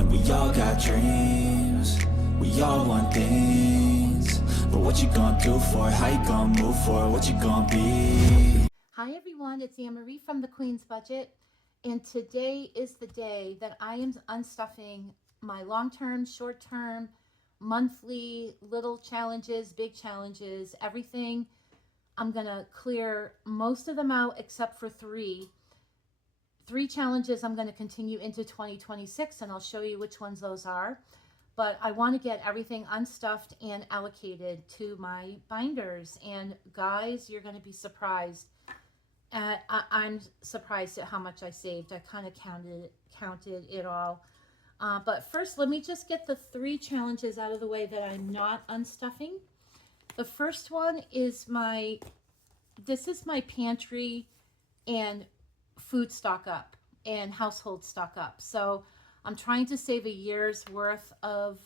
And we all got dreams, we all want things. But what you gonna do for it? How you gonna move for it? What you gonna be? Hi everyone, it's Anne-Marie from the Queen's Budget, and today is the day that I am unstuffing my long-term, short-term, monthly, little challenges, big challenges, everything. I'm gonna clear most of them out except for three. Three challenges I'm gonna continue into 2026, and I'll show you which ones those are. But I want to get everything unstuffed and allocated to my binders. And guys, you're going to be surprised. I'm surprised at how much I saved. I kind of counted it all. But first, let me just get the three challenges out of the way that I'm not unstuffing. The first one is this is my pantry and food stock up and household stock up. So I'm trying to save a year's worth of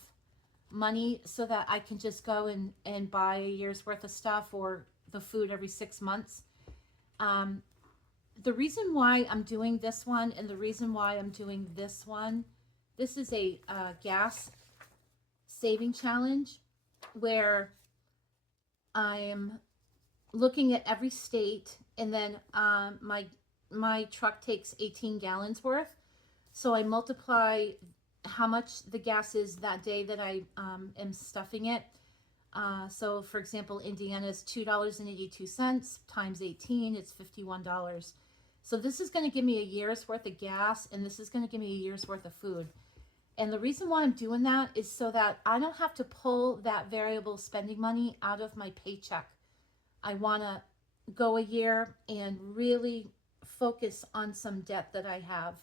money so that I can just go and buy a year's worth of stuff or the food every 6 months. The reason why I'm doing this one and the reason why I'm doing this one, this is a gas saving challenge where I'm looking at every state, and then my truck takes 18 gallons worth. So I multiply how much the gas is that day that I am stuffing it. So for example, Indiana is $2.82 times 18, it's $51. So this is going to give me a year's worth of gas, and this is going to give me a year's worth of food. And the reason why I'm doing that is so that I don't have to pull that variable spending money out of my paycheck. I want to go a year and really focus on some debt that I have.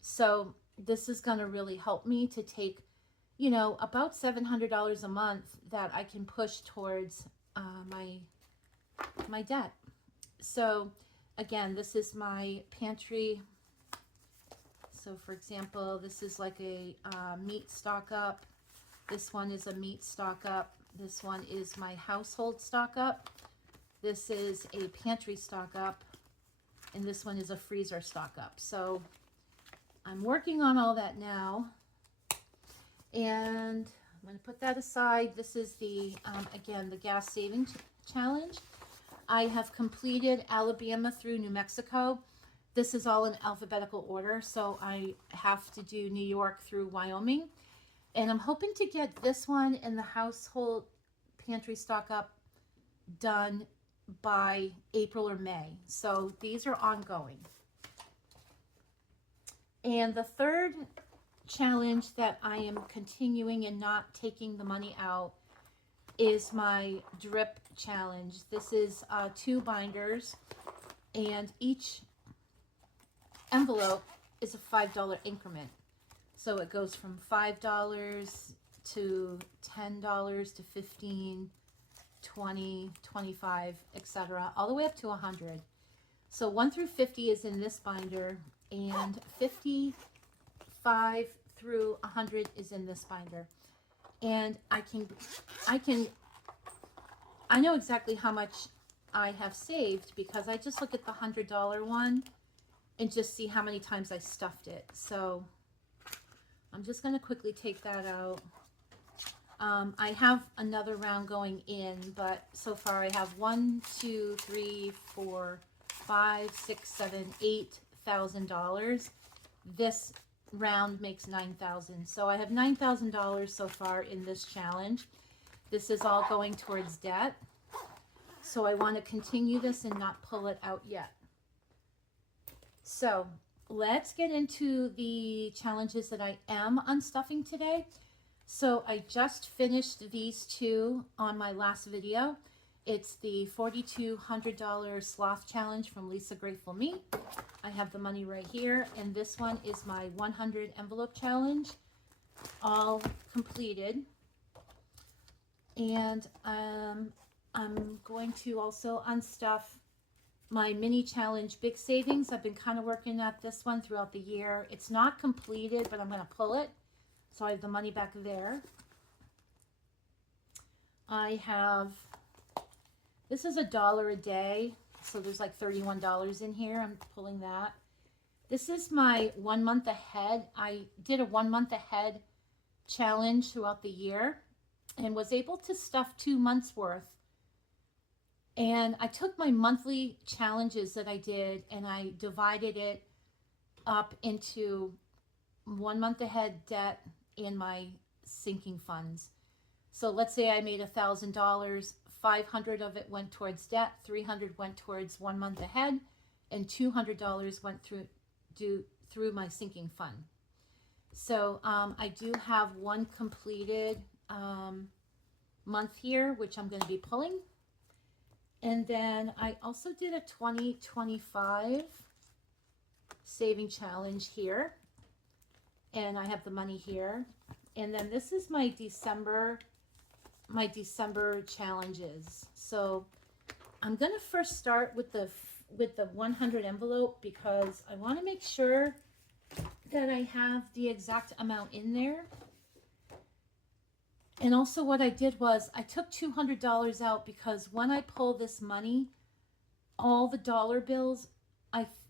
So this is going to really help me to take, about $700 a month that I can push towards my debt. So again, this is my pantry. So for example, this is like a meat stock up. This one is a meat stock up. This one is my household stock up. This is a pantry stock up. And this one is a freezer stock up. So I'm working on all that now, and I'm going to put that aside. This is the, again, the gas saving challenge. I have completed Alabama through New Mexico. This is all in alphabetical order, so I have to do New York through Wyoming. And I'm hoping to get this one in the household pantry stock up done by April or May. So these are ongoing. And the third challenge that I am continuing and not taking the money out is my drip challenge. This is 2 binders, and each envelope is a $5 increment. So it goes from $5 to $10 to $15, $20, $25, etc., all the way up to $100. So 1 through 50 is in this binder, and 55 through 100 is in this binder. And I know exactly how much I have saved because I just look at the $100 one and just see how many times I stuffed it. So I'm just going to quickly take that out. I have another round going in, but so far I have 1, 2, 3, 4, 5, 6, 7, $8,000. This round makes $9,000. So I have $9,000 so far in this challenge. This is all going towards debt. So I want to continue this and not pull it out yet. So let's get into the challenges that I am unstuffing today. So I just finished these 2 on my last video. It's the $4,200 sloth challenge from Lisa Grateful Me. I have the money right here. And this one is my 100 envelope challenge, all completed. And I'm going to also unstuff my mini challenge big savings. I've been kind of working at this one throughout the year. It's not completed, but I'm going to pull it. So I have the money back there. I have, this is $1 a day. So there's like $31 in here. I'm pulling that. This is my 1 month ahead. I did a 1 month ahead challenge throughout the year and was able to stuff 2 months worth. And I took my monthly challenges that I did and I divided it up into 1 month ahead debt in my sinking funds. So let's say I made $1,000, 500 of it went towards debt, 300 went towards 1 month ahead, and $200 went through my sinking fund. So I do have one completed month here, which I'm going to be pulling. And then I also did a 2025 saving challenge here. And I have the money here. And then this is my December challenges. So I'm going to first start with the 100 envelope because I want to make sure that I have the exact amount in there. And also what I did was I took $200 out because when I pull this money, all the dollar bills,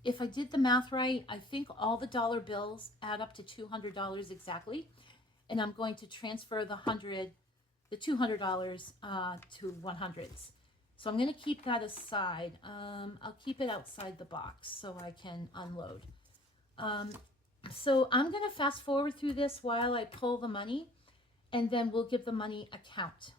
if I did the math right, I think all the dollar bills add up to $200 exactly. And I'm going to transfer the $200 to 100s. So I'm going to keep that aside. I'll keep it outside the box so I can unload. So I'm going to fast forward through this while I pull the money, and then we'll give the money a count.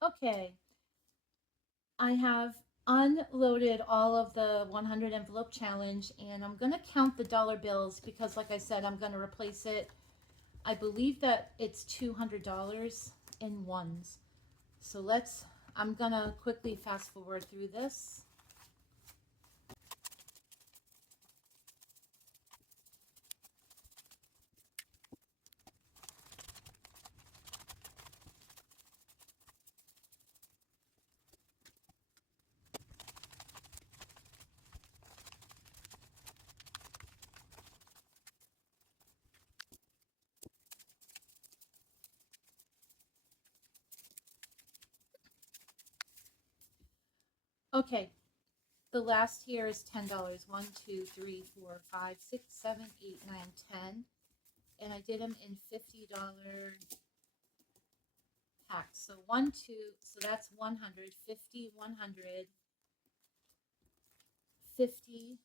Okay, I have unloaded all of the 100 envelope challenge, and I'm going to count the dollar bills because, like I said, I'm going to replace it. I believe that it's $200 in ones. So I'm going to quickly fast forward through this. Okay, the last here is $10. 1, 2, 3, 4, 5, 6, 7, 8, 9, 10. And I did them in $50 packs. So 1, 2, so that's 100, 50, 100, 50,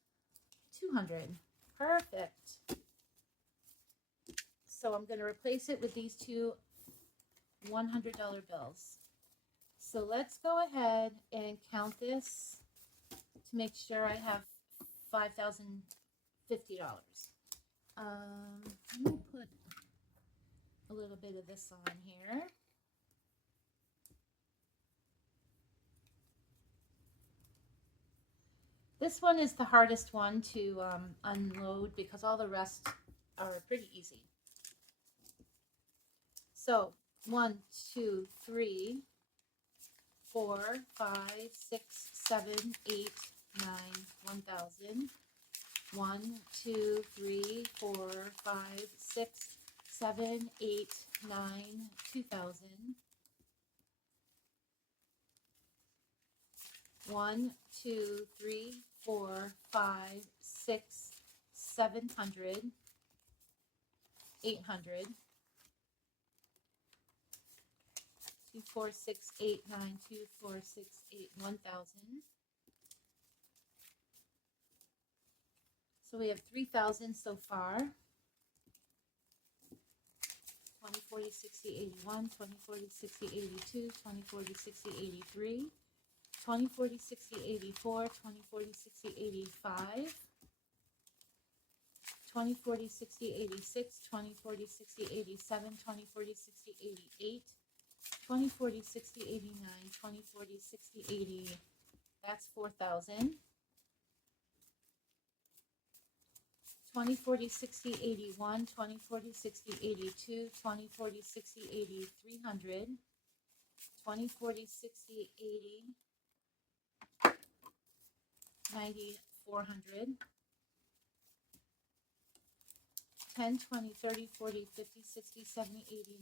200. Perfect. So I'm going to replace it with these two $100 bills. So let's go ahead and count this to make sure I have $5,050. Let me put a little bit of this on here. This one is the hardest one to unload because all the rest are pretty easy. So 1, 2, 3, 4, 5, 6, 7, 8, 9, 1,000. 1, 2, 3, 4, 5, 6, 7, 8, 9, 2,000. 1, 2, 3, 4, 5, 6, 700, 800. 2, 4, 6, 8, 9, 2, 4, 6, 8, 1,000. So we have 3,000 so far. 20, 40, 60, 81, 20, 40, 60, 82, 20, 40, 60, 83, 20, 40, 60, 84, 20, 40, 60, 85, 20, 40, 60, 86, 20, 40, 60, 87, 20, 40, 60, 88, 20, 40, 60, 89, 20, 40, 60, 80. That's 4,000. 20, 40, 60, 81, 20, 40, 60, 82, 20, 40, 60, 80, 300, 20, 40, 60, 80, 90, 400, 10, 20, 30, 40, 50, 60, 70, 80,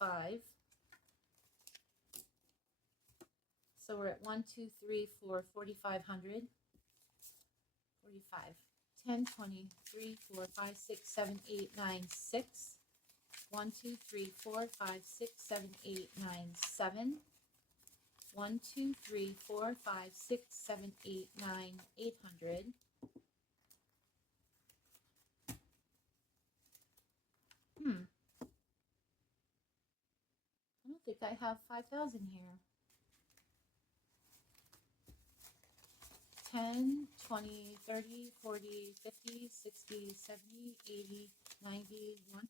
95. So we're at 1, 2, 3, 4, 4,500, 45. 10, 20, 3, 4, 5, 6, 7, 8, 9, 6. 1, 2, 3, 4, 5, 6, 7, 8, 9, 7. 1, 2, 3, 4, 5, 6, 7, 8, 9, 800. I don't think I have 5,000 here. 10, 20, 30, 40, 50, 60, 70, 80, 90, 100. Well,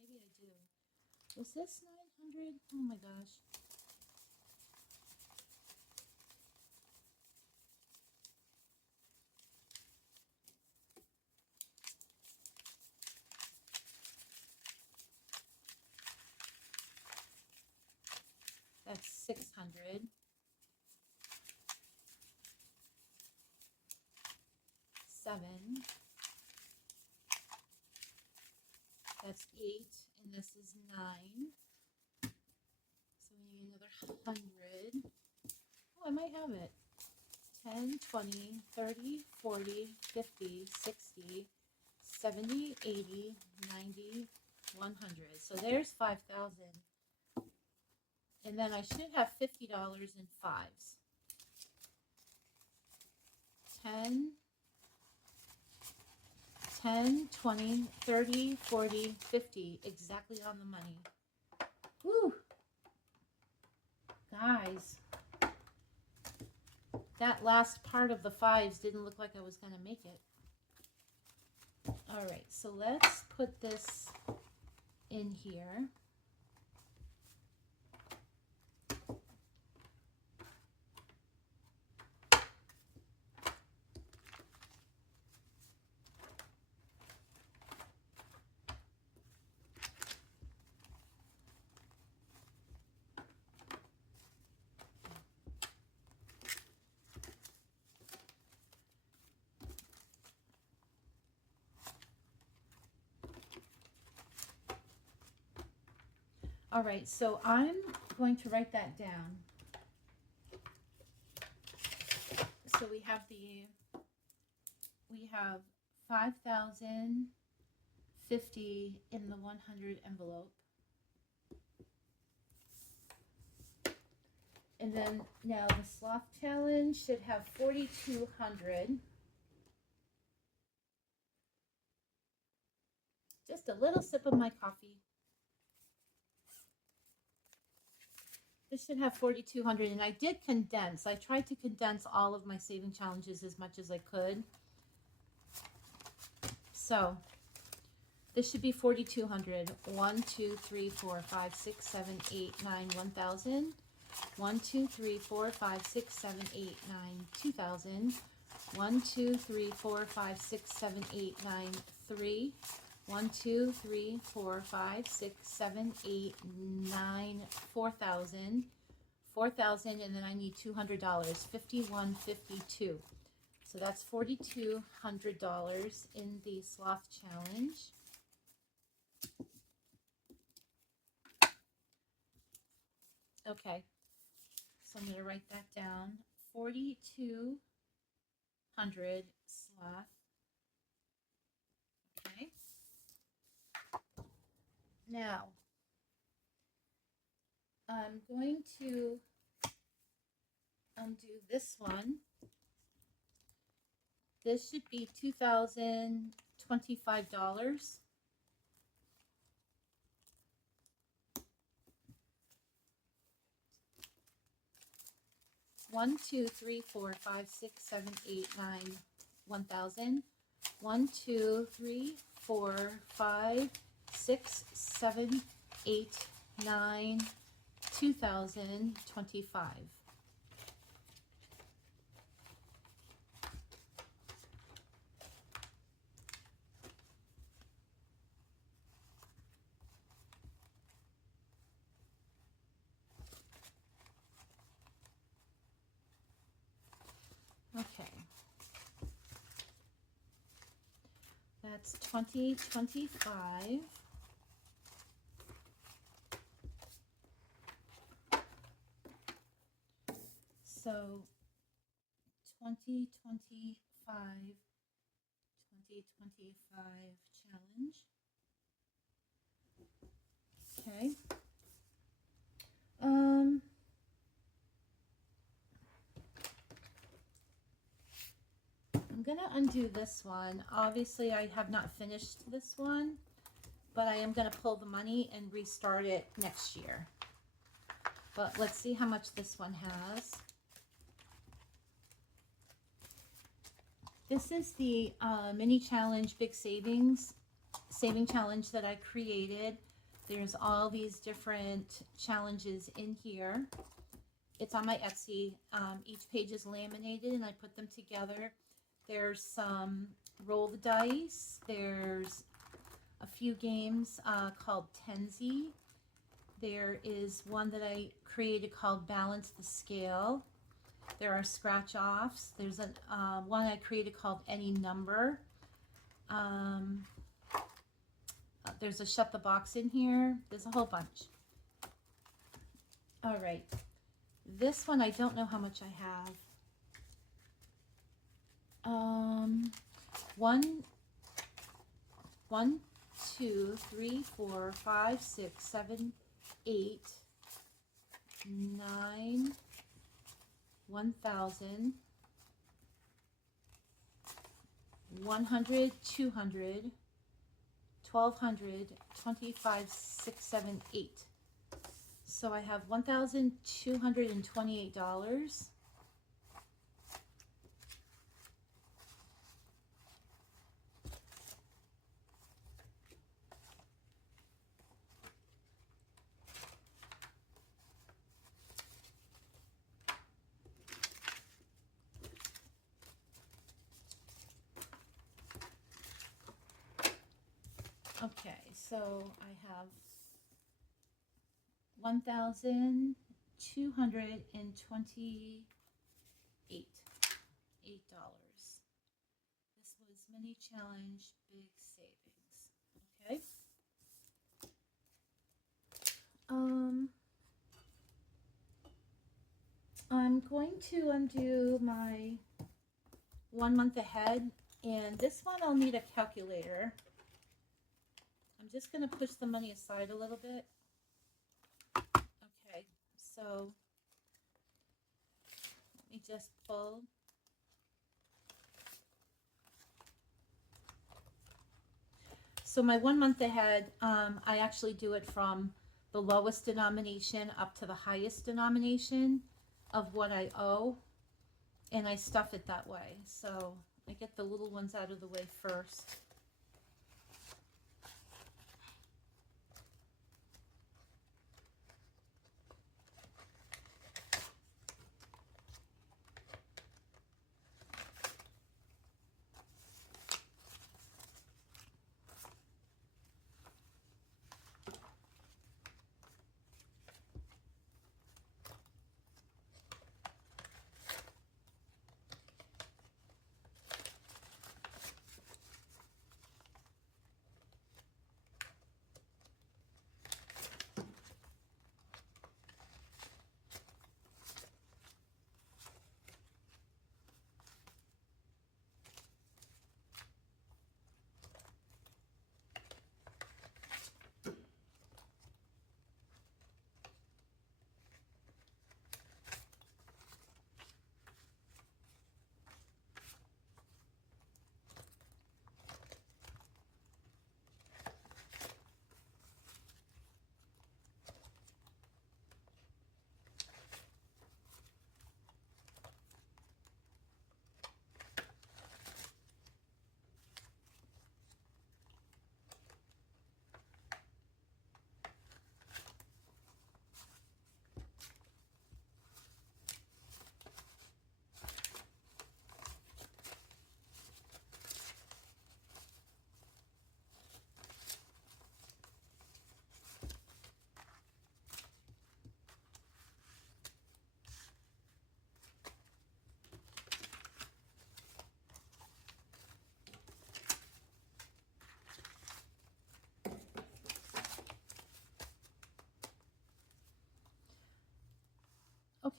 maybe I do. Is this 900? Oh my gosh. That's 600. 7. That's 8, and this is 9. So we need another 100. Oh, I might have it. 10, 20, 30, 40, 50, 60, 70, 80, 90, 100. So there's 5,000. And then I should have $50 in fives. 10, 10, 20, 30, 40, 50. Exactly on the money. Woo! Guys, that last part of the fives didn't look like I was going to make it. All right, so let's put this in here. All right, so I'm going to write that down. So we have 5,050 in the 100 envelope. And then now the sloth challenge should have 4,200. Just a little sip of my coffee. This should have 4,200, and I did condense. I tried to condense all of my saving challenges as much as I could. So this should be 4,200. 1, 2, 3, 4, 5, 6, 7, 8, 9, 1,000. 1, 2, 3, 4, 5, 6, 7, 8, 9, 2,000. 1, 2, 3, 4, 5, 6, 7, 8, 9, 3. 1, 2, 3, 4, 5, 6, 7, 8, 9, 4,000. 4,000, and then I need $200. 51.52. So that's $4,200 in the sloth challenge. Okay, so I'm going to write that down. 4,200 sloth. Okay. Now, I'm going to undo this one. This should be $2,025. 1, 2, 3, 4, 5, 6, 7, 8, 9, 1,000. 1, 2, 3, 4, 5, 6, 7, 8, 9, 2,025. Okay. That's 2025. So 2025 challenge. Okay. I'm gonna undo this one. Obviously, I have not finished this one, but I am gonna pull the money and restart it next year. But let's see how much this one has. This is the mini challenge big saving challenge that I created. There's all these different challenges in here. It's on my Etsy. Each page is laminated and I put them together. There's some roll the dice. There's a few games called Tenzi. There is one that I created called Balance the Scale. There are scratch offs. There's one I created called Any Number. There's a Shut the Box in here. There's a whole bunch. All right. This one, I don't know how much I have. 1, 2, 3, 4, 5, 6, 7, 8, 9, 1,000, 100, 200, 1,200, 25, 6, 7, 8. So I have $1,228. Okay, so I have $1,228. This was mini challenge big savings. Okay. I'm going to undo my 1 month ahead, and this one I'll need a calculator. I'm just going to push the money aside a little bit. Okay, so let me just pull. So my 1 month ahead, I actually do it from the lowest denomination up to the highest denomination of what I owe, and I stuff it that way. So I get the little ones out of the way first.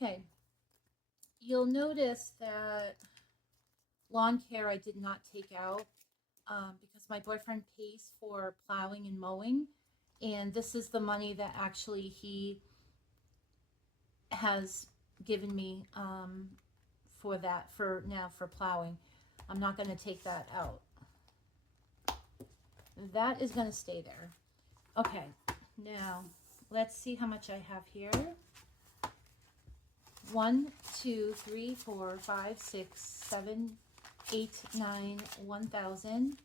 Okay, you'll notice that lawn care I did not take out because my boyfriend pays for plowing and mowing, and this is the money that actually he has given me for that, for now, for plowing. I'm not going to take that out. That is going to stay there. Okay, now let's see how much I have here. 1, 2, 3, 4, 5, 6, 7, 8, 9, 1,000.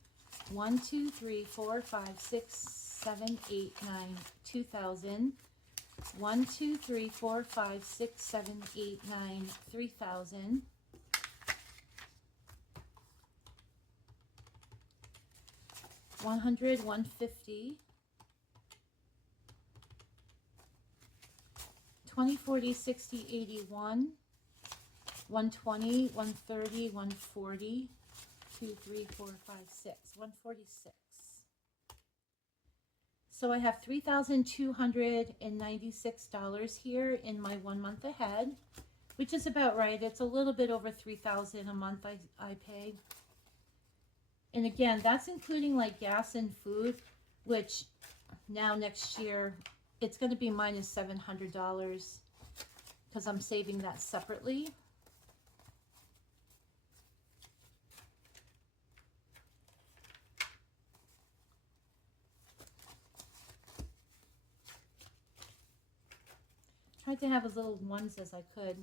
1, 2, 3, 4, 5, 6, 7, 8, 9, 2,000. 1, 2, 3, 4, 5, 6, 7, 8, 9, 3,000. 100, 150. 20, 40, 60, 81. 120, 130, 140. 2, 3, 4, 5, 6. 146. So I have $3,296 here in my 1 month ahead, which is about right. It's a little bit over $3,000 a month I pay. And again, that's including like gas and food, which now next year it's going to be minus $700 because I'm saving that separately. Tried to have as little ones as I could.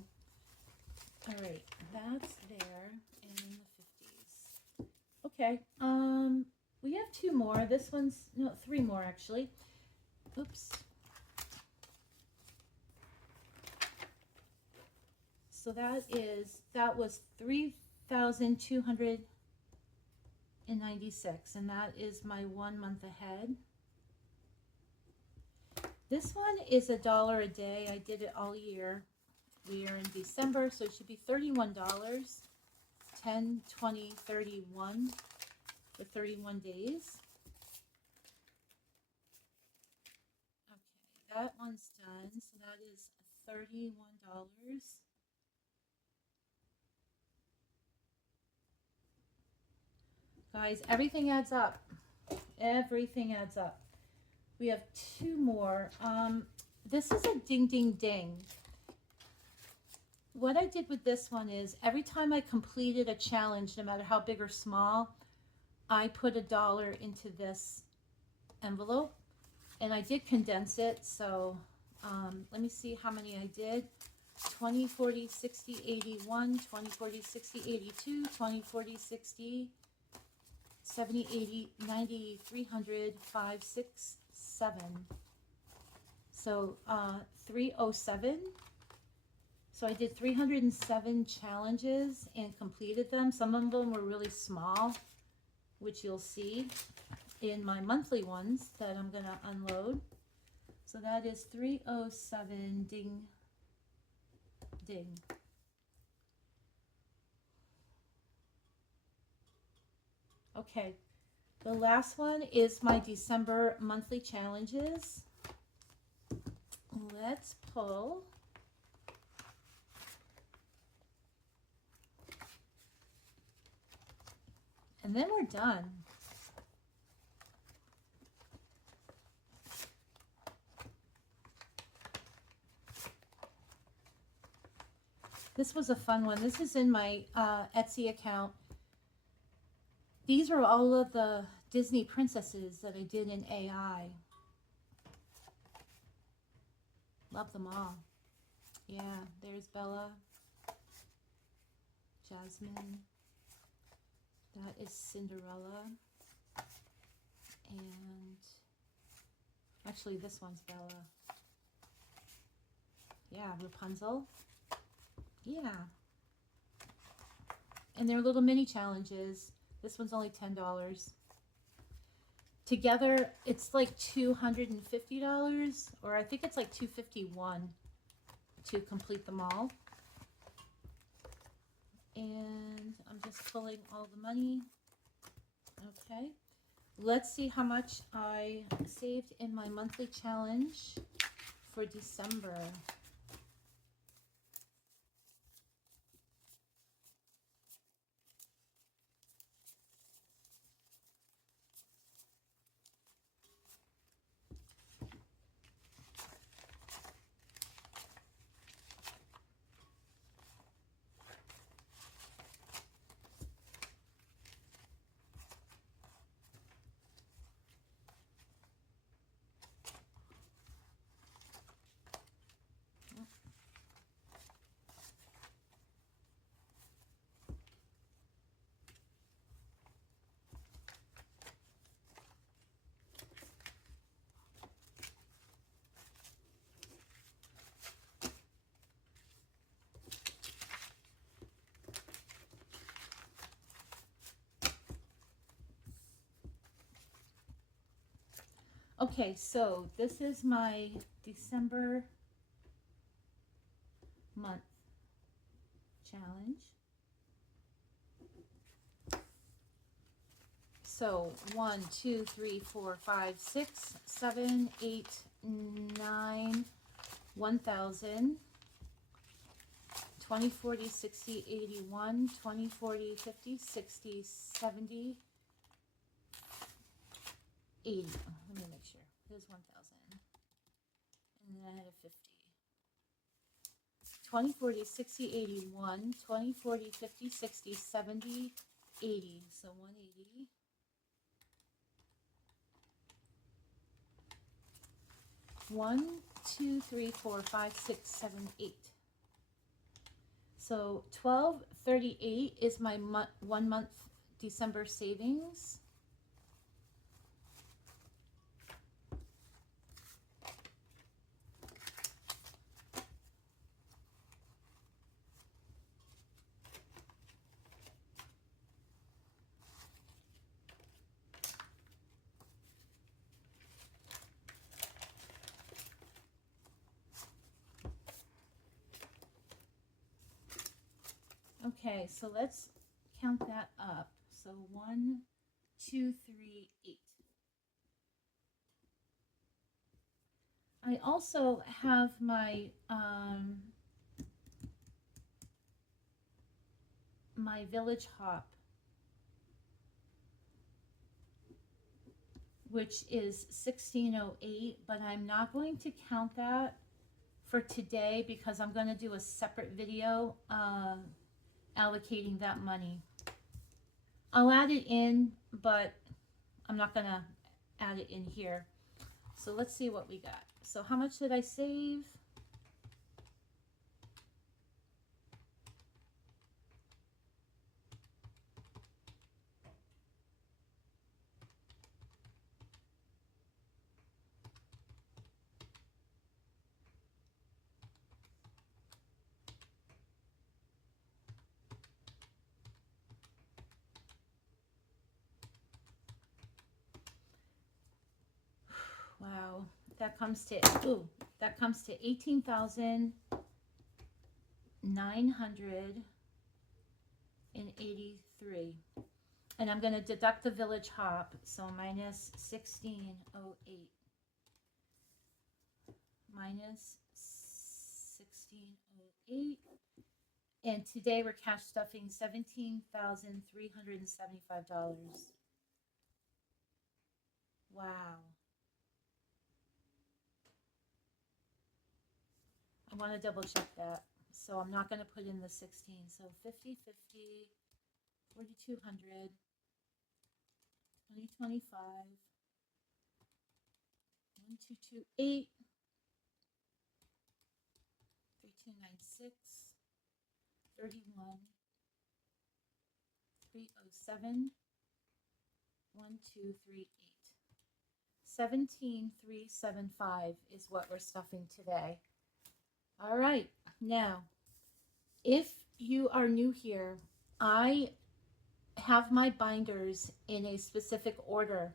All right, that's there in the 50s. Okay, we have 2 more. This one's, no, 3 more actually. Oops. So that was 3,296, and that is my 1 month ahead. This one is $1 a day. I did it all year. We are in December, so it should be $31. 10, 20, 31 for 31 days. Okay, that one's done. So that is $31. Guys, everything adds up. Everything adds up. We have 2 more. This is a ding, ding, ding. What I did with this one is every time I completed a challenge, no matter how big or small, I put $1 into this envelope, and I did condense it. So let me see how many I did. 20, 40, 60, 81, 20, 40, 60, 82, 20, 40, 60, 70, 80, 90, 300, 5, 6, 7. So 307. So I did 307 challenges and completed them. Some of them were really small, which you'll see in my monthly ones that I'm going to unload. So that is 307, ding, ding. Okay, the last one is my December monthly challenges. Let's pull. And then we're done. This was a fun one. This is in my Etsy account. These are all of the Disney princesses that I did in AI. Love them all. Yeah, there's Bella, Jasmine. That is Cinderella. And actually this one's Bella. Yeah, Rapunzel. Yeah. And they're little mini challenges. This one's only $10. Together, it's like $250, or I think it's like $251 to complete them all. And I'm just pulling all the money. Okay. Let's see how much I saved in my monthly challenge for December. Okay, so this is my December month challenge. So 1, 2, 3, 4, 5, 6, 7, 8, 9, 1,000, 20, 40, 60, 81, 20, 40, 50, 60, 70, 80. Let me make sure. Here's 1,000. And then I had a 50. 20, 40, 60, 81, 20, 40, 50, 60, 70, 80. So 180. 1, 2, 3, 4, 5, 6, 7, 8. So 1238 is my 1 month December savings. Okay, so let's count that up. So 1, 2, 3, 8. I also have my my village hop, which is 1608, but I'm not going to count that for today because I'm going to do a separate video allocating that money. I'll add it in, but I'm not going to add it in here. So let's see what we got. So how much did I save? Wow, that comes to 18,983. And I'm going to deduct the village hop, so minus 1608. Minus 1608. And today we're cash stuffing $17,375. Wow. I want to double check that. So I'm not going to put in the 16. So 50, 50, 4,200, 2025, 1228, 3296, 31, 307, 1238. 17,375 is what we're stuffing today. All right, now, if you are new here, I have my binders in a specific order.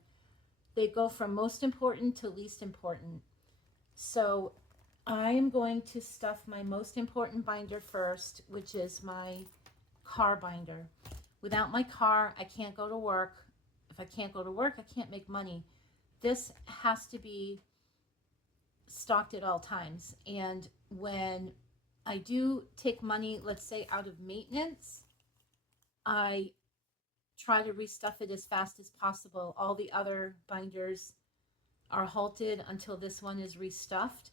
They go from most important to least important. So I'm going to stuff my most important binder first, which is my car binder. Without my car, I can't go to work. If I can't go to work, I can't make money. This has to be stocked at all times. And when I do take money, let's say out of maintenance, I try to restuff it as fast as possible. All the other binders are halted until this one is restuffed.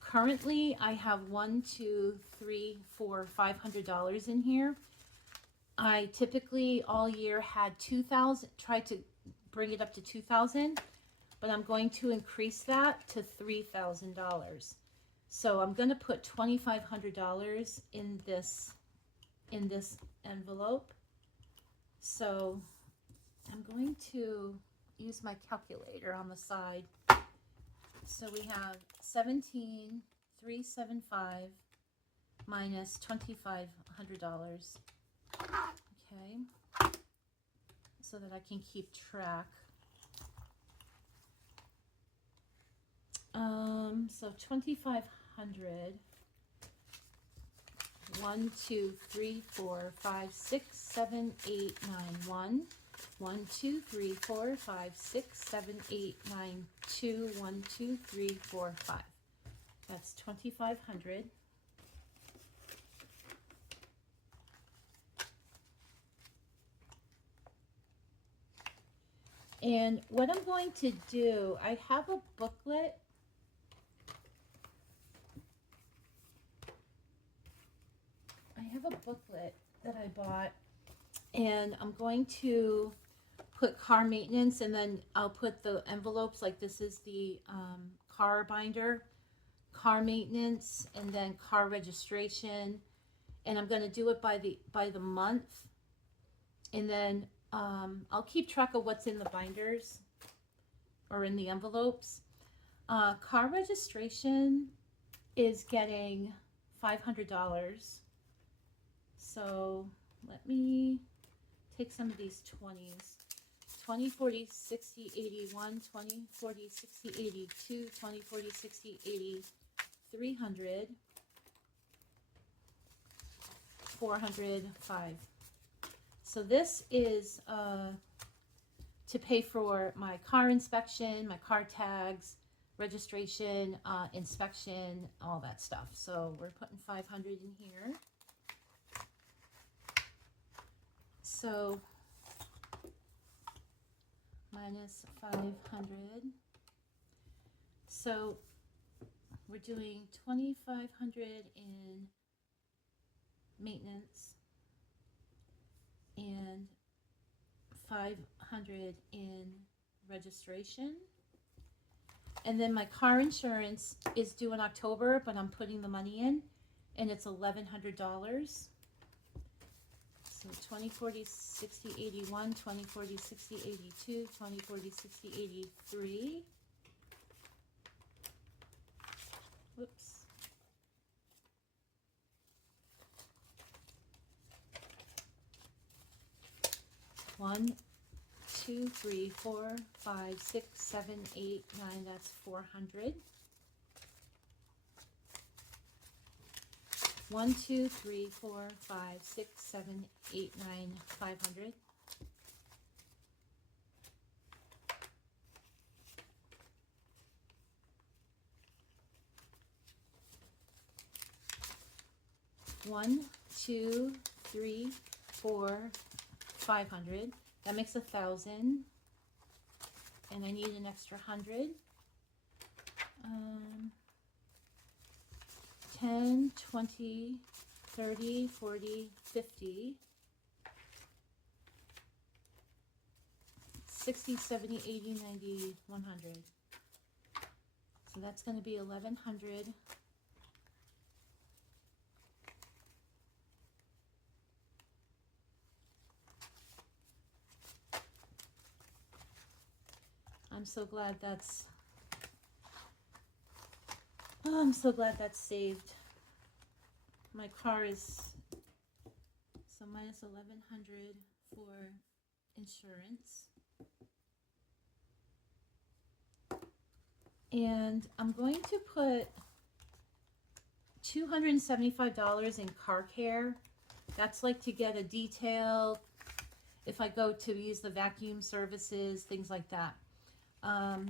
Currently, I have $500 in here. I typically all year had 2,000. Tried to bring it up to 2,000, but I'm going to increase that to $3,000. So I'm going to put $2,500 in this envelope. So I'm going to use my calculator on the side. So we have 17,375 minus $2,500. Okay, so that I can keep track. So 2,500. 1, 2, 3, 4, 5, 6, 7, 8, 9, 1. 1, 2, 3, 4, 5, 6, 7, 8, 9, 2. 1, 2, 3, 4, 5. That's 2,500. And what I'm going to do, I have a booklet. I have a booklet that I bought, and I'm going to put car maintenance, and then I'll put the envelopes, like this is the car binder, car maintenance, and then car registration, and I'm going to do it by the month, and then I'll keep track of what's in the binders or in the envelopes. Car registration is getting $500. So let me take some of these 20s. 20, 40, 60, 81, 20, 40, 60, 82, 20, 40, 60, 80, 300, 400, 5. So this is to pay for my car inspection, my car tags, registration, inspection, all that stuff. So we're putting 500 in here. So minus 500. So we're doing 2,500 in maintenance and 500 in registration. And then my car insurance is due in October, but I'm putting the money in, and it's $1,100. So 20, 40, 60, 81, 20, 40, 60, 82, 20, 40, 60, 83. Whoops. One, 2, 3, 4, 5, 6, 7, 8, 9. That's 400. 1, 2, 3, 4, 5, 6, 7, 8, 9, 500. One, 2, 3, 4, 500. That makes 1,000. And I need an extra 100. 10, 20, 30, 40, 50, 60, 70, 80, 90, 100. So that's going to be 1,100. I'm so glad that's I'm so glad that's saved. My car is so minus 1,100 for insurance. And I'm going to put $275 in car care. That's like to get a detail if I go to use the vacuum services, things like that.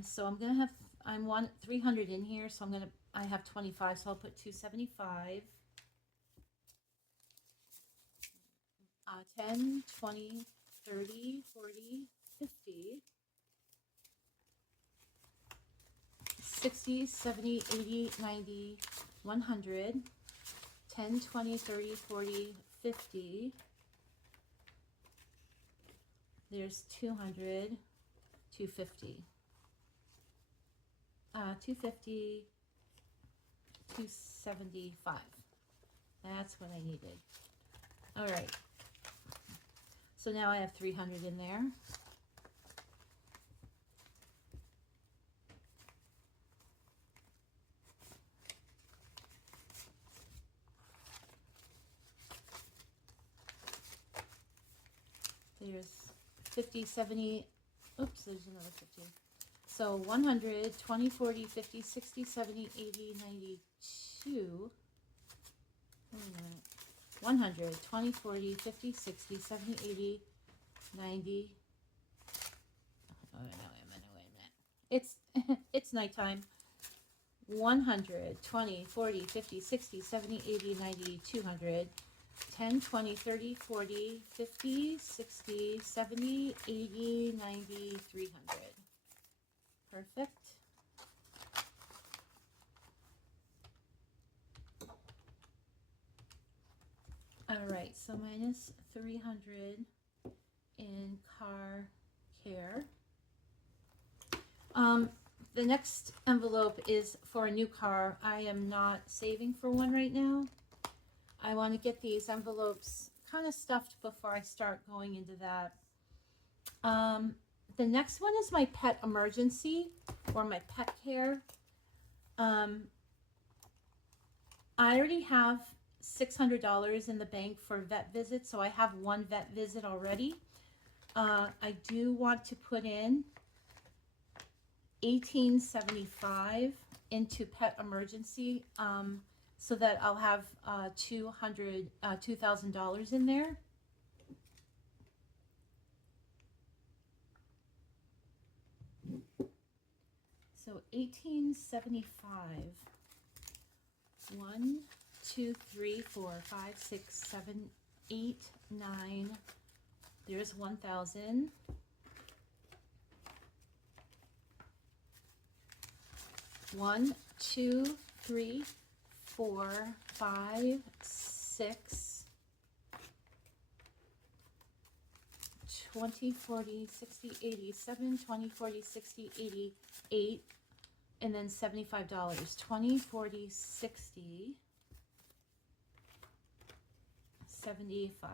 So I'm gonna have, I want 300 in here, so I have 25, so I'll put 275. 10, 20, 30, 40, 50, 60, 70, 80, 90, 100, 10, 20, 30, 40, 50. There's 200, 250. 250, 275. That's what I needed. All right. So now I have 300 in there. There's 50, 70. Oops, there's another 50. So 100, 20, 40, 50, 60, 70, 80, 92. Wait a minute. 100, 20, 40, 50, 60, 70, 80, 90. Oh, no, wait a minute. It's, it's nighttime. 100, 20, 40, 50, 60, 70, 80, 90, 200. 10, 20, 30, 40, 50, 60, 70, 80, 90, 300. Perfect. All right, so minus 300 in car care. The next envelope is for a new car. I am not saving for one right now. I want to get these envelopes kind of stuffed before I start going into that. The next one is my pet emergency or my pet care. I already have $600 in the bank for vet visits, so I have one vet visit already. I do want to put in $18.75 into pet emergency, so that I'll have $2,000 in there. So 1875. 1, 2, 3, 4, 5, 6, 7, 8, 9. There's 1,000. 1, 2, 3, 4, 5, 6, 20, 40, 60, 80, 7, 20, 40, 60, 80, 8, and then $75. 20, 40, 60, 75.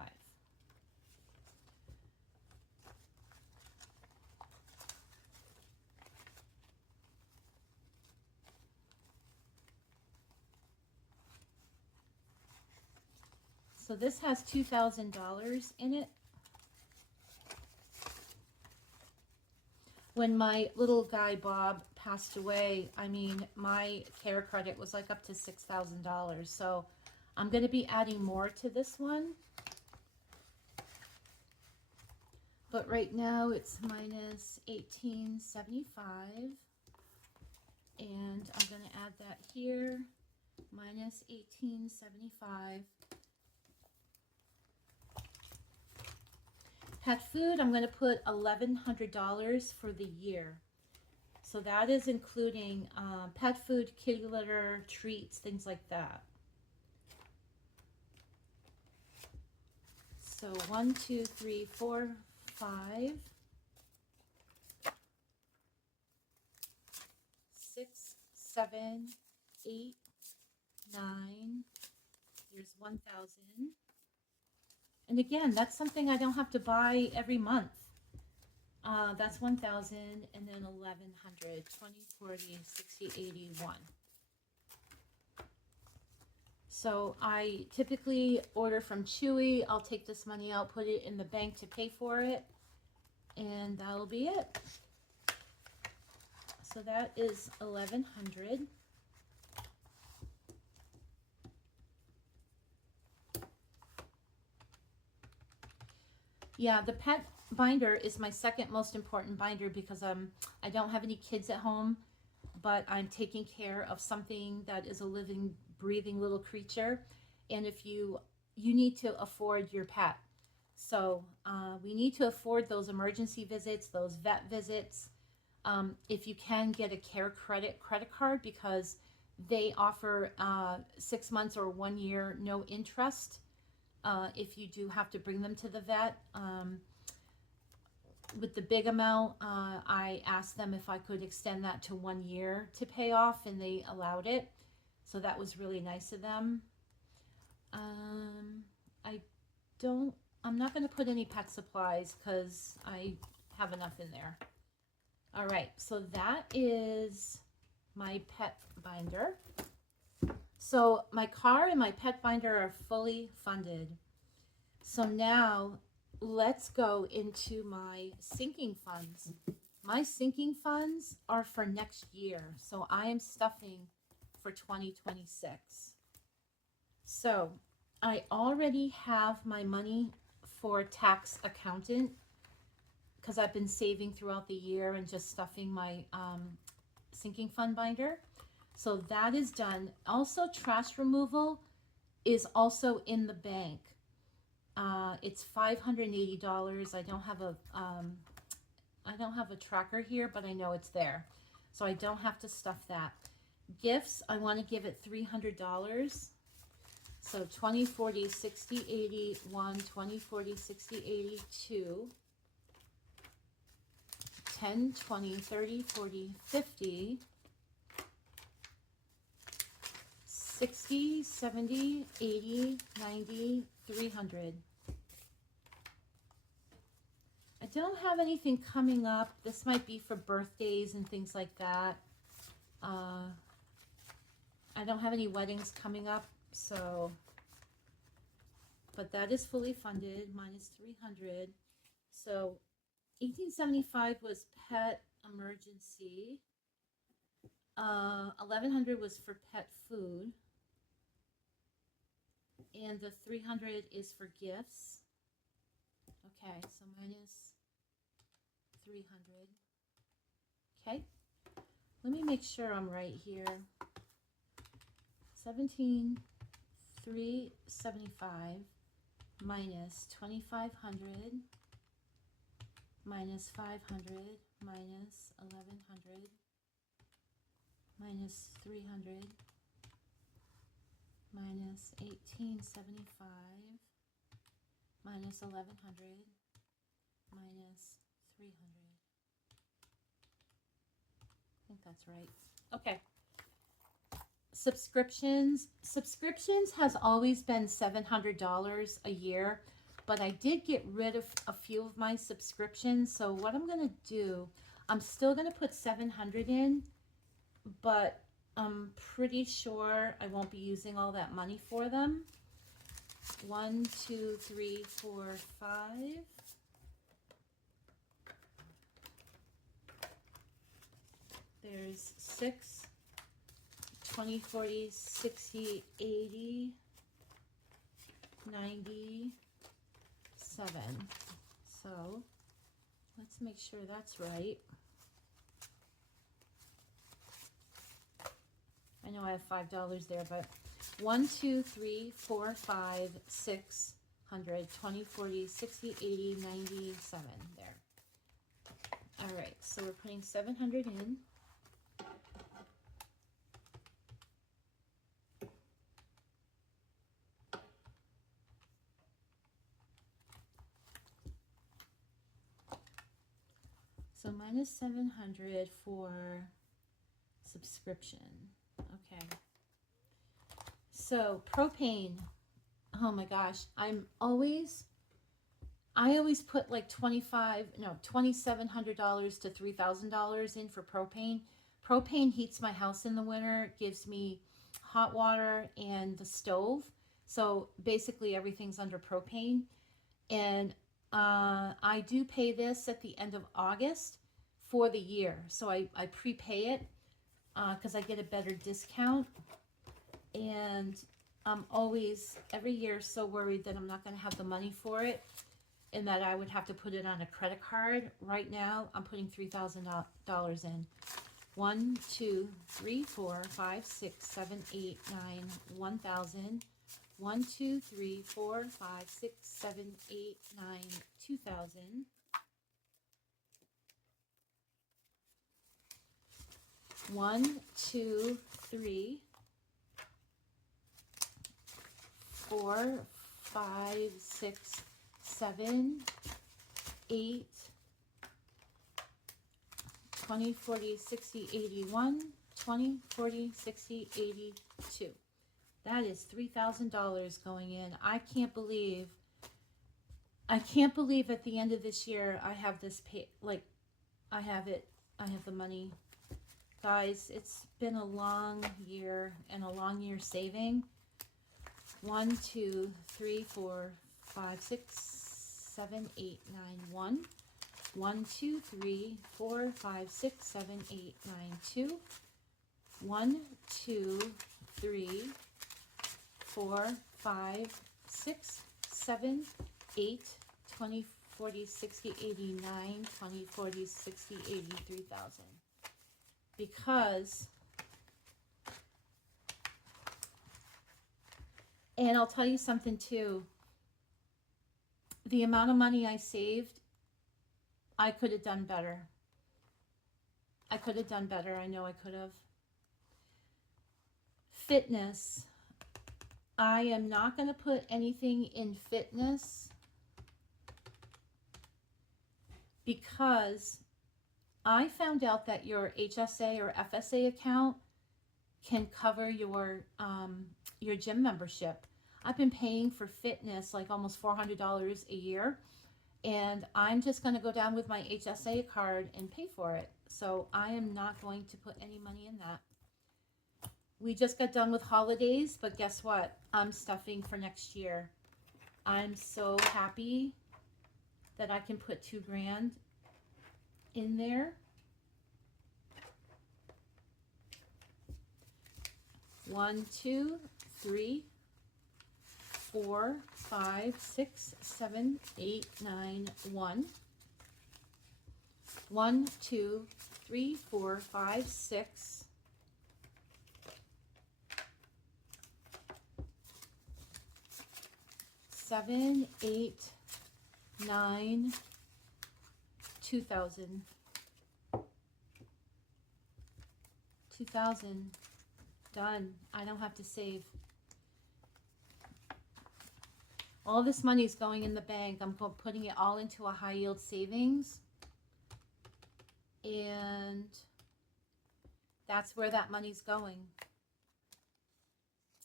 So this has $2,000 in it. When my little guy Bob passed away, I mean, my care credit was like up to $6,000. So I'm going to be adding more to this one. But right now it's minus $18.75. And I'm going to add that here. Minus $18.75. Pet food, I'm going to put $1,100 for the year. So that is including pet food, kitty litter, treats, things like that. So 1, 2, 3, 4, 5, 6, 7, 8, 9. There's 1,000. And again, that's something I don't have to buy every month. That's 1,000, and then 1,100, 20, 40, 60, 81. So I typically order from Chewy. I'll take this money out, put it in the bank to pay for it, and that'll be it. So that is 1,100. Yeah, the pet binder is my second most important binder because I don't have any kids at home, but I'm taking care of something that is a living, breathing little creature. And if you need to afford your pet. So we need to afford those emergency visits, those vet visits. If you can get a care credit card, because they offer 6 months or 1 year no interest. If you do have to bring them to the vet. With the big amount, I asked them if I could extend that to 1 year to pay off, and they allowed it. So that was really nice of them. I'm not going to put any pet supplies because I have enough in there. All right, so that is my pet binder. So my car and my pet binder are fully funded. So now let's go into my sinking funds. My sinking funds are for next year, so I am stuffing for 2026. So I already have my money for tax accountant because I've been saving throughout the year and just stuffing my sinking fund binder. So that is done. Also, trash removal is also in the bank. It's $580. I don't have a tracker here, but I know it's there, so I don't have to stuff that. Gifts, I want to give it $300. So 20, 40, 60, 80, 1, 20, 40, 60, 80, 2, 10, 20, 30, 40, 50, 60, 70, 80, 90, 300. I don't have anything coming up. This might be for birthdays and things like that. I don't have any weddings coming up, so, but that is fully funded, minus 300. So 1875 was pet emergency. 1100 was for pet food. And the 300 is for gifts. Okay, so minus 300. Okay, let me make sure I'm right here. 17,375 minus 2,500 minus 500 minus 1,100 minus 300 minus 1875 minus 1,100 minus 300. I think that's right. Okay. Subscriptions has always been $700 a year, but I did get rid of a few of my subscriptions. So what I'm going to do, I'm still going to put 700 in, but I'm pretty sure I won't be using all that money for them. 1, 2, 3, 4, 5. There's 6, 20, 40, 60, 80, 97. So let's make sure that's right. I know I have $5 there, but 1, 2, 3, 4, 5, 6, 100, 20, 40, 60, 80, 97. There. All right, so we're putting 700 in. So minus 700 for subscription. Okay. So propane. Oh my gosh. I always put like $2,700 to $3,000 in for propane. Propane heats my house in the winter. It gives me hot water and the stove. So basically everything's under propane. And I do pay this at the end of August for the year. So I prepay it because I get a better discount. And I'm always, every year, so worried that I'm not going to have the money for it and that I would have to put it on a credit card. Right now, I'm putting $3,000 in. 1, 2, 3, 4, 5, 6, 7, 8, 9, 1,000. 1, 2, 3, 4, 5, 6, 7, 8, 9, 2,000. 1, 2, 3, 4, 5, 6, 7, 8, 20, 40, 60, 81, 20, 40, 60, 82. That is $3,000 going in. I can't believe at the end of this year I have this pay, like I have the money. Guys, it's been a long year and a long year saving. 1, 2, 3, 4, 5, 6, 7, 8, 9, 1. 1, 2, 3, 4, 5, 6, 7, 8, 9, 2. 1, 2, 3, 4, 5, 6, 7, 8, 20, 40, 60, 89, 20, 40, 60, 83,000. Because, and I'll tell you something too, the amount of money I saved, I could have done better. I could have done better. I know I could have. Fitness. I am not going to put anything in fitness because I found out that your HSA or FSA account can cover your gym membership. I've been paying for fitness like almost $400 a year, and I'm just going to go down with my HSA card and pay for it. So I am not going to put any money in that. We just got done with holidays, but guess what? I'm stuffing for next year. I'm so happy that I can put $2,000 in there. 1, 2, 3, 4, 5, 6, 7, 8, 9, 1. 1, 2, 3, 4, 5, 6. 7, 8, 9, 2,000. 2,000. Done. I don't have to save. All this money is going in the bank. I'm putting it all into a high yield savings. And that's where that money's going.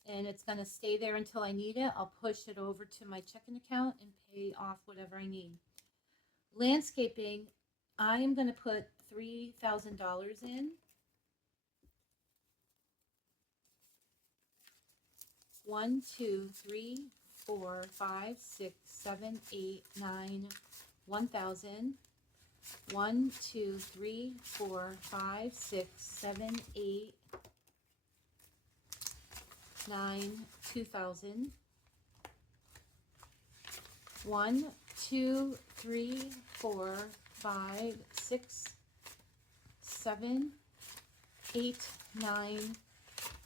And it's going to stay there until I need it. I'll push it over to my checking account and pay off whatever I need. Landscaping, I am going to put $3,000 in. 1, 2, 3, 4, 5, 6, 7, 8, 9, 1,000. 1, 2, 3, 4, 5, 6, 7, 8, 9, 2,000. 1, 2, 3, 4, 5, 6, 7, 8, 9,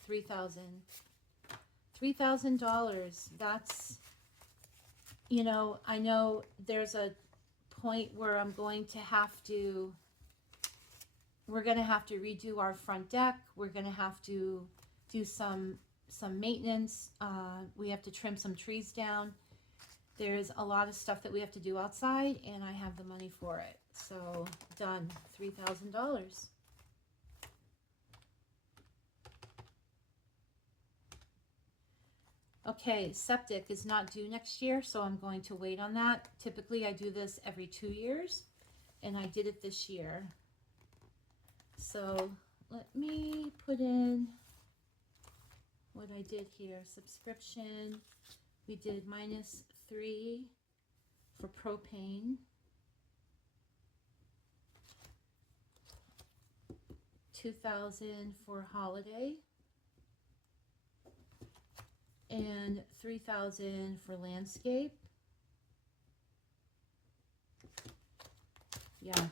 3,000. $3,000. That's, you know, I know there's a point where I'm going to have to, we're going to have to redo our front deck. We're going to have to do some maintenance. We have to trim some trees down. There's a lot of stuff that we have to do outside, and I have the money for it. So done. $3,000. Okay, septic is not due next year, so I'm going to wait on that. Typically I do this every 2 years, and I did it this year. So let me put in what I did here. Subscription, we did -3 for propane. 2,000 for holiday. And 3,000 for landscape. Yeah.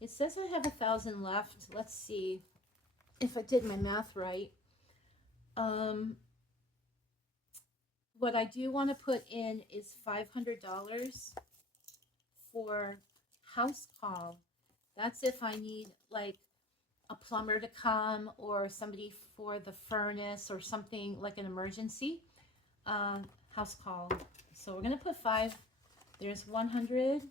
It says I have 1,000 left. Let's see if I did my math right. What I do want to put in is $500 for house call. That's if I need like a plumber to come or somebody for the furnace or something like an emergency house call. So we're going to put 5. There's 100,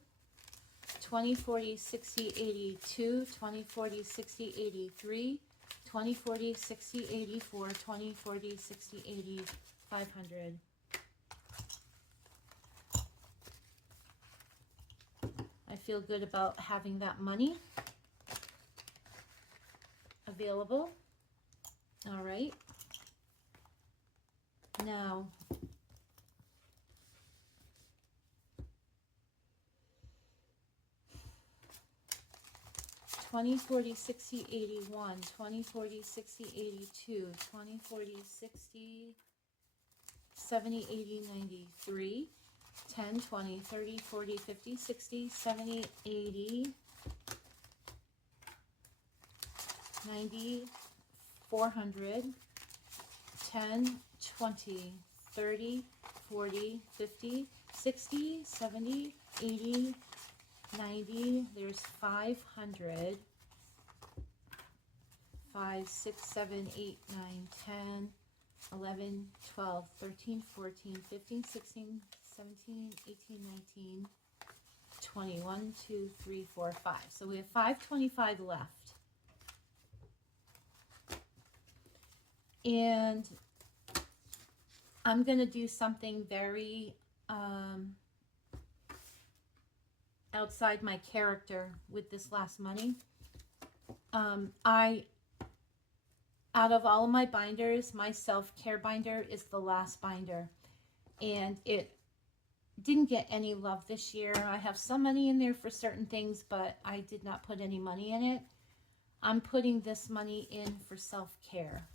20, 40, 60, 82, 20, 40, 60, 83, 20, 40, 60, 84, 20, 40, 60, 80, 500. I feel good about having that money available. All right. Now, 20, 40, 60, 81, 20, 40, 60, 82, 20, 40, 60, 70, 80, 93, 10, 20, 30, 40, 50, 60, 70, 80, 90, 400, 10, 20, 30, 40, 50, 60, 70, 80, 90, there's 500, 5, 6, 7, 8, 9, 10, 11, 12, 13, 14, 15, 16, 17, 18, 19, 20, 1, 2, 3, 4, 5. So we have 525 left. And I'm going to do something very outside my character with this last money. Out of all of my binders, my self-care binder is the last binder. And it didn't get any love this year. I have some money in there for certain things, but I did not put any money in it. I'm putting this money in for self-care.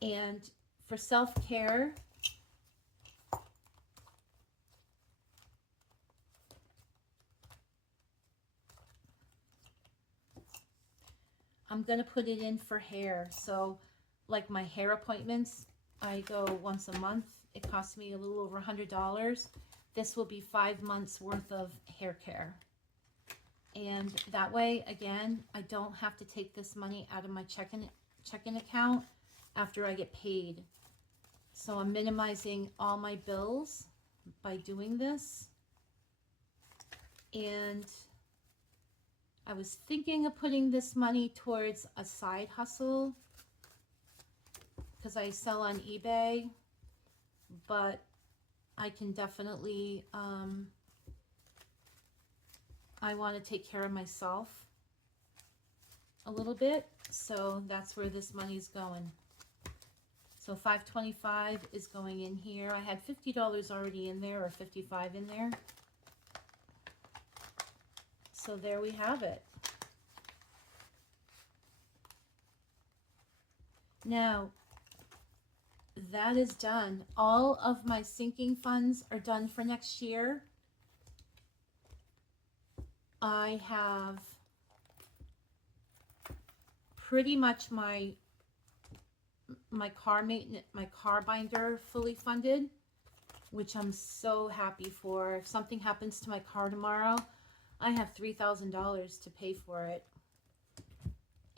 And for self-care, I'm going to put it in for hair. So like my hair appointments, I go once a month. It costs me a little over $100. This will be 5 months worth of hair care. And that way, again, I don't have to take this money out of my checking account after I get paid. So I'm minimizing all my bills by doing this. And I was thinking of putting this money towards a side hustle because I sell on eBay, but I can definitely, I want to take care of myself a little bit, so that's where this money's going. So 525 is going in here. I had $50 already in there, or 55 in there. So there we have it. Now, that is done. All of my sinking funds are done for next year. I have pretty much my car maintenance, my car binder fully funded, which I'm so happy for. If something happens to my car tomorrow, I have $3,000 to pay for it.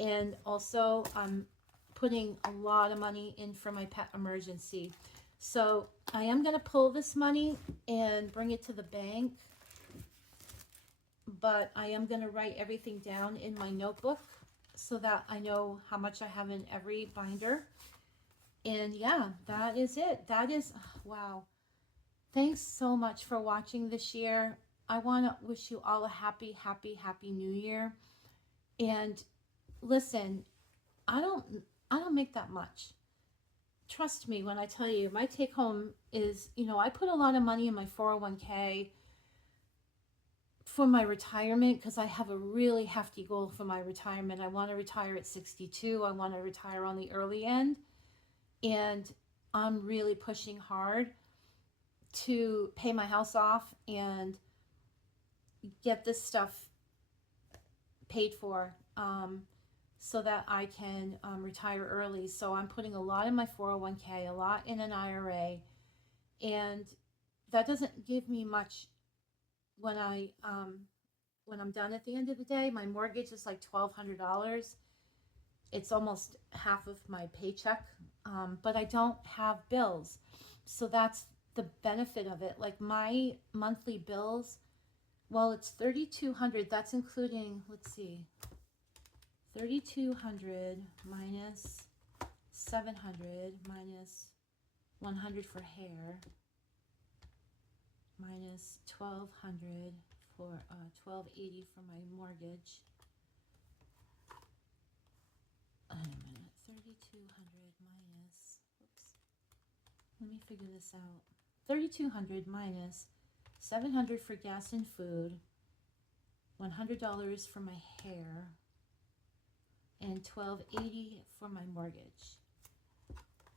And also I'm putting a lot of money in for my pet emergency. So I am going to pull this money and bring it to the bank, but I am going to write everything down in my notebook so that I know how much I have in every binder. And yeah, that is it. That is, wow. Thanks so much for watching this year. I want to wish you all a happy, happy, happy new year. And listen, I don't make that much. Trust me when I tell you, my take home is, you know, I put a lot of money in my 401k for my retirement because I have a really hefty goal for my retirement. I want to retire at 62. I want to retire on the early end. And I'm really pushing hard to pay my house off and get this stuff paid for so that I can retire early. So I'm putting a lot in my 401k, a lot in an IRA, and that doesn't give me much when I'm done at the end of the day. My mortgage is like $1,200. It's almost half of my paycheck, but I don't have bills. So that's the benefit of it. Like my monthly bills, well, it's $3,200. That's including, let's see, $3,200 minus $700 minus $100 for hair minus $1,200 for $1,280 for my mortgage. Wait a minute, $3,200 minus, oops, let me figure this out. $3,200 minus $700 for gas and food $100 for my hair, and $12.80 for my mortgage.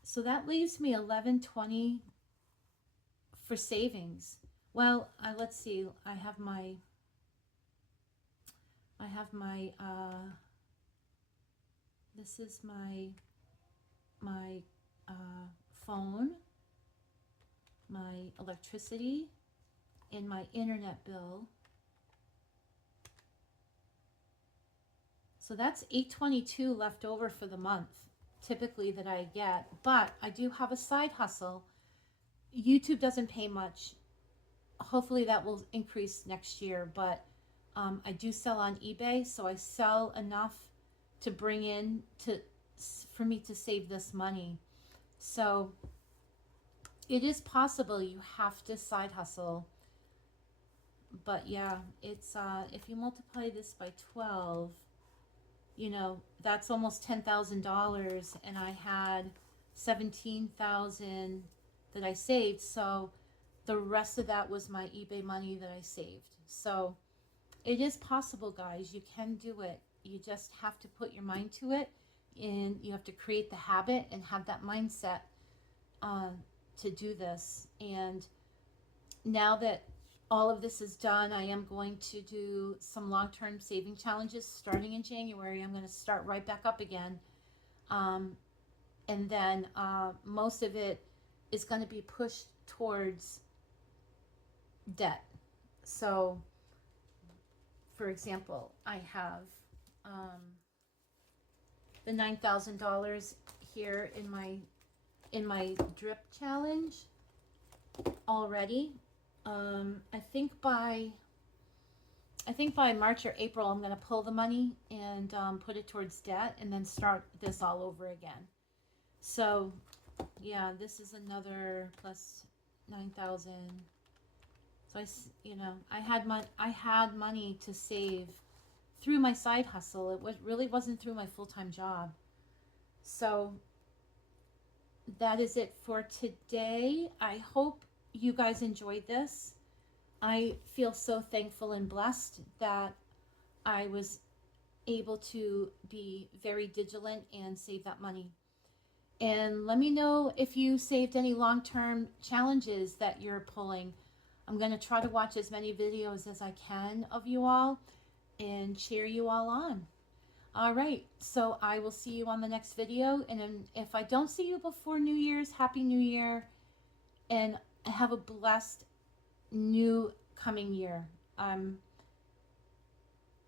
So that leaves me $11.20 for savings. Well, let's see. I have my this is my phone, my electricity, and my internet bill. So that's $8.22 left over for the month, typically, that I get. But I do have a side hustle. YouTube doesn't pay much. Hopefully that will increase next year, but I do sell on eBay, so I sell enough to bring in for me to save this money. So it is possible. You have to side hustle. But yeah, it's if you multiply this by 12, you know, that's almost $10,000, and I had $17,000 that I saved. So the rest of that was my eBay money that I saved. So it is possible, guys. You can do it. You just have to put your mind to it, and you have to create the habit and have that mindset to do this. And now that all of this is done, I am going to do some long-term saving challenges starting in January. I'm going to start right back up again. And then most of it is going to be pushed towards debt. So, for example, I have the $9,000 here in my drip challenge already. I think by March or April, I'm going to pull the money and put it towards debt, and then start this all over again. So, yeah, this is another plus 9,000. So I had money to save through my side hustle. It really wasn't through my full-time job. So that is it for today. I hope you guys enjoyed this. I feel so thankful and blessed that I was able to be very vigilant and save that money. And let me know if you saved any long-term challenges that you're pulling. I'm going to try to watch as many videos as I can of you all and cheer you all on. All right, so I will see you on the next video. And if I don't see you before New Year's, Happy New Year, and have a blessed new coming year.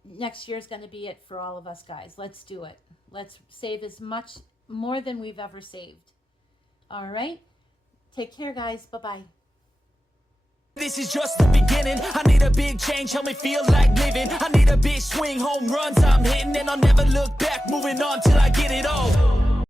Next year is going to be it for all of us, guys. Let's do it. Let's save as much, more than we've ever saved. All right, take care, guys. Bye-bye. This is just the beginning. I need a big change, help me feel like living. I need a big swing, home runs I'm hitting, and I'll never look back, moving on till I get it all.